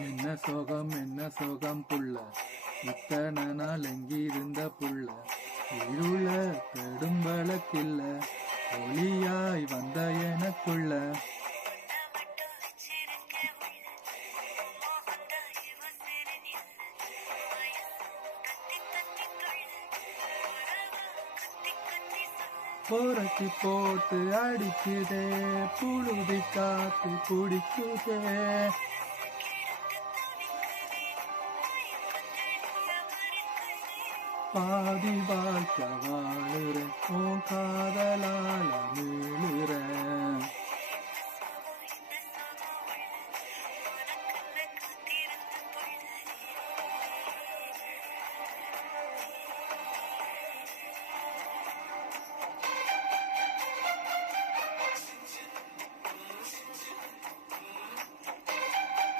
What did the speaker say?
என்ன சோகம் புள்ள, இத்தனை நாள் எங்கிருந்த புள்ள, இருள பெடும் வழக்கில்ல, ஒளியாய் வந்த எனக்குள்ள. புரட்டி போட்டு அடிக்குதே, புழுதி காத்து குடிக்குதே. பாதி வாழ்க்கை வாழுறேன், உன் காதலால மீளுறேன்.